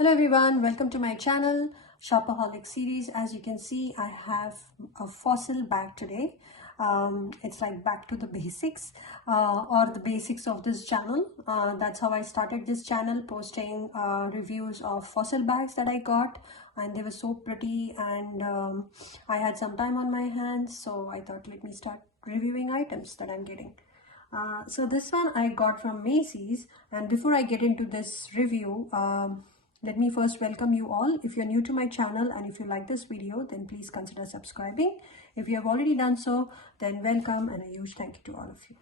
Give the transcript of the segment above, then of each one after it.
Hello everyone, welcome to my channel Shopaholic series. As you can see, I have a fossil bag today. It's like back to the basics or the basics of this channel. That's how I started this channel, posting reviews of fossil bags that I got, and they were so pretty, and I had some time on my hands, so I thought let me start reviewing items that I'm getting. So this one I got from Macy's, and before I get into this review, let me first welcome you all. If you're new to my channel and if you like this video, then please consider subscribing. If you have already done so, then welcome and a huge thank you to all of you.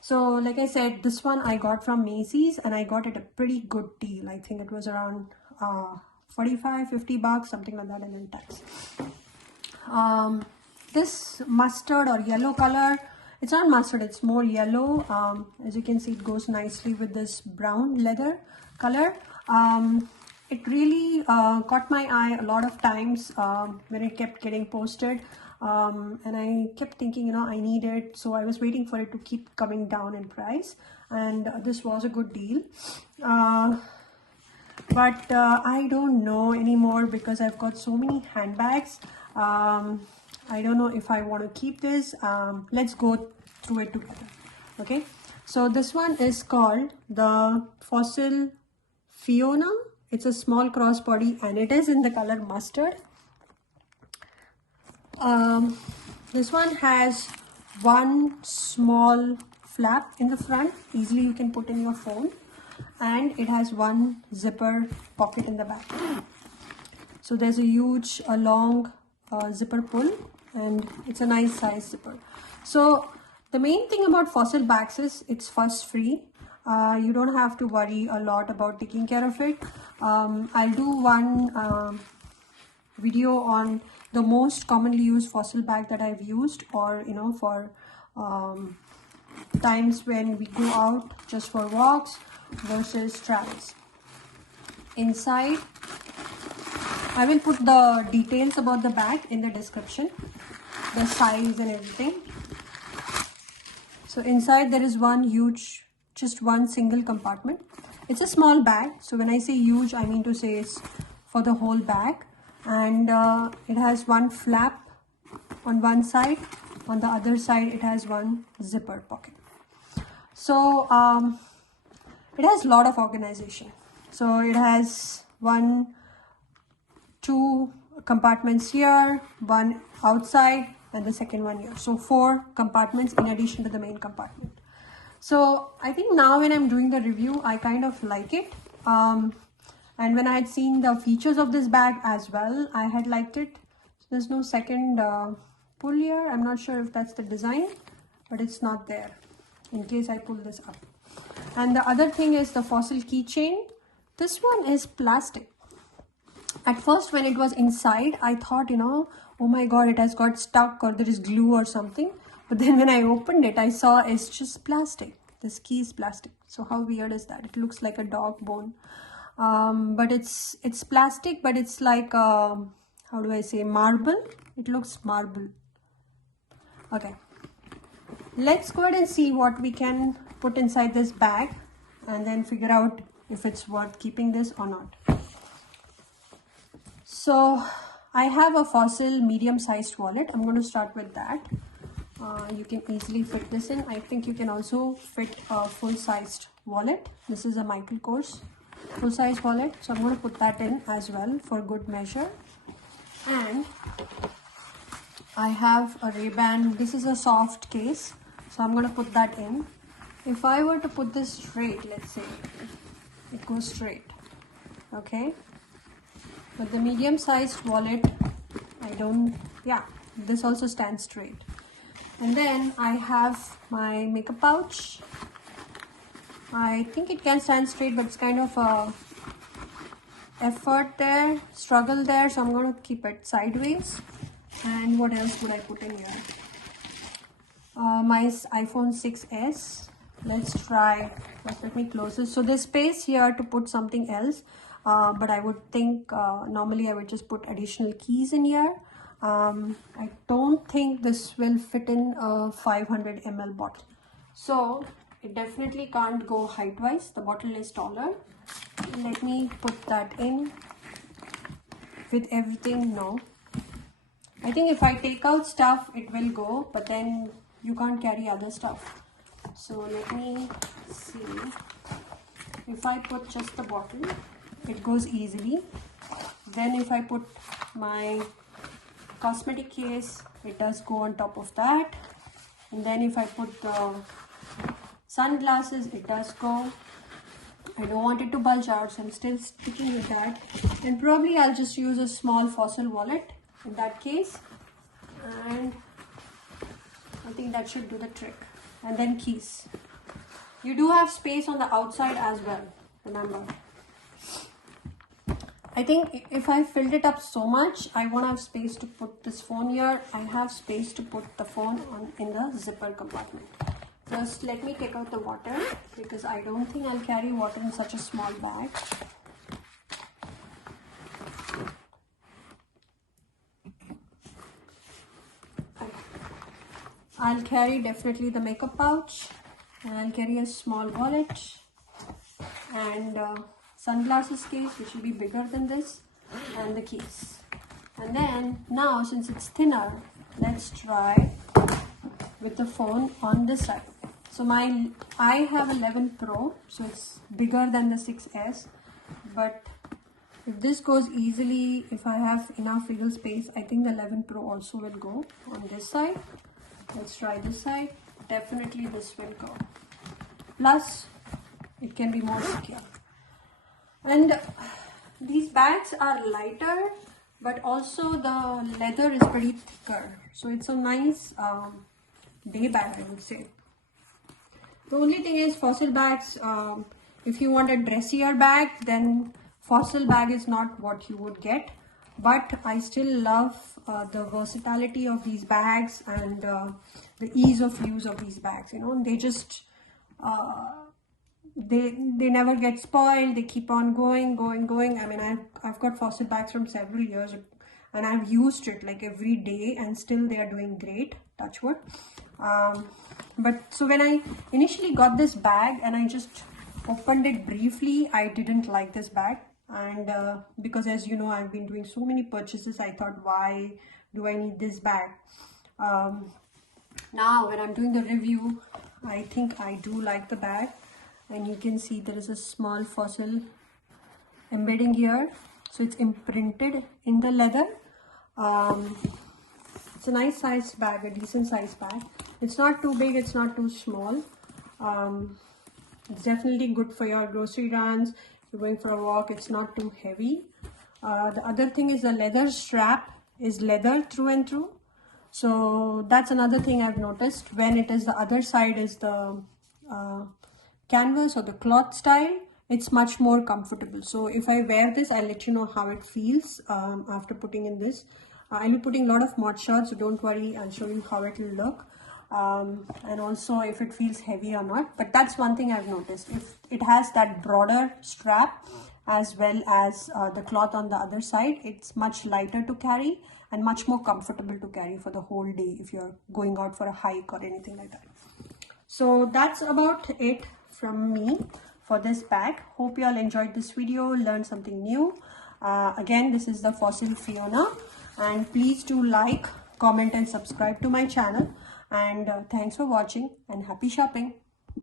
So like I said, this one I got from Macy's and I got it a pretty good deal. I think it was around 45-50 bucks, something like that, and then tax. This mustard or yellow color, it's not mustard, it's more yellow. As you can see, it goes nicely with this brown leather color. It really caught my eye a lot of times when it kept getting posted, and I kept thinking, I need it, so I was waiting for it to keep coming down in price, and this was a good deal. But I don't know anymore because I've got so many handbags. I don't know if I want to keep this. Let's go through it together. Okay, so this one is called the Fossil Fiona. It's a small crossbody and it is in the color mustard. This one has one small flap in the front, easily you can put in your phone, and it has one zipper pocket in the back. So there's a long zipper pull, and it's a nice size zipper. So the main thing about fossil bags is it's fuss free. You don't have to worry a lot about taking care of it. I'll do one video on the most commonly used fossil bag that I've used, or for times when we go out just for walks versus travels. Inside, I will put the details about the bag in the description, the size and everything. So inside there is just one single compartment. It's a small bag, so when I say huge, I mean to say it's for the whole bag, and it has one flap on one side. On the other side it has one zipper pocket. So it has a lot of organization. So it has two compartments here, one outside, and the second one here. So 4 compartments in addition to the main compartment. So I think now when I'm doing the review, I kind of like it. And when I had seen the features of this bag as well, I had liked it. There's no second pull here. I'm not sure if that's the design, but it's not there in case I pull this up. And the other thing is the fossil keychain. This one is plastic. At first when it was inside, I thought, oh my god, it has got stuck or there is glue or something. But then when I opened it, I saw it's just plastic. This key is plastic. So how weird is that? It looks like a dog bone. But it's plastic, but it's like, how do I say, marble? It looks marble. Okay. Let's go ahead and see what we can put inside this bag and then figure out if it's worth keeping this or not. So I have a Fossil medium-sized wallet. I'm going to start with that. You can easily fit this in. I think you can also fit a full-sized wallet. This is a Michael Kors full-size wallet. So I'm going to put that in as well for good measure. And I have a Ray-Ban. This is a soft case. So I'm going to put that in. If I were to put this straight, let's say, it goes straight. Okay. But the medium-sized wallet, this also stands straight. And then I have my makeup pouch. I think it can stand straight, but it's kind of a struggle there. So I'm going to keep it sideways. And what else would I put in here? My iPhone 6s. Let's try. Let me close this. So there's space here to put something else. But I would think normally I would just put additional keys in here. I don't think this will fit in a 500 ml bottle. So it definitely can't go height-wise. The bottle is taller. Let me put that in with everything. No, I think if I take out stuff, it will go, but then you can't carry other stuff. So let me see. If I put just the bottle, it goes easily. Then if I put my cosmetic case, it does go on top of that. And then if I put the sunglasses, it does go. I don't want it to bulge out, so I'm still sticking with that. And probably I'll just use a small Fossil wallet in that case. And I think that should do the trick. And then keys. You do have space on the outside as well, remember. I think if I filled it up so much, I won't have space to put this phone here. I have space to put the phone in the zipper compartment. First, let me take out the water because I don't think I'll carry water in such a small bag. I'll carry definitely the makeup pouch, and I'll carry a small wallet and sunglasses case, which will be bigger than this, and the keys. And then now, since it's thinner, let's try with the phone on this side. So I have 11 Pro, so it's bigger than the 6S, but if this goes easily, if I have enough wiggle space, I think the 11 Pro also will go on this side. Let's try this side. Definitely this will go. Plus, it can be more secure. And these bags are lighter, but also the leather is pretty thicker. So it's a nice day bag, I would say. The only thing is Fossil bags, if you want a dressier bag, then Fossil bag is not what you would get. But I still love the versatility of these bags and the ease of use of these bags. You know, they just they never get spoiled. They keep on going. I mean, I've got Fossil bags from several years, and I've used it like every day, and still they are doing great. Touch wood. But so when I initially got this bag and I just opened it briefly, I didn't like this bag. And because, as you know, I've been doing so many purchases, I thought, why do I need this bag? Now when I'm doing the review, I think I do like the bag, and you can see there is a small Fossil embedding here, so it's imprinted in the leather. It's a nice size bag, a decent size bag. It's not too big, it's not too small. It's definitely good for your grocery runs. You're going for a walk, it's not too heavy. The other thing is the leather strap is leather through and through. So that's another thing I've noticed. When it is the other side is the canvas or the cloth style, it's much more comfortable. So if I wear this, I'll let you know how it feels after putting in this. I'll be putting a lot of mod shots, so don't worry, I'll show you how it will look. And also if it feels heavy or not. But that's one thing I've noticed. If it has that broader strap as well as the cloth on the other side, it's much lighter to carry and much more comfortable to carry for the whole day if you're going out for a hike or anything like that. So that's about it from me for this bag. Hope you all enjoyed this video, learned something new. Again, this is the Fossil Fiona, and please do like, comment and subscribe to my channel. And thanks for watching, and happy shopping.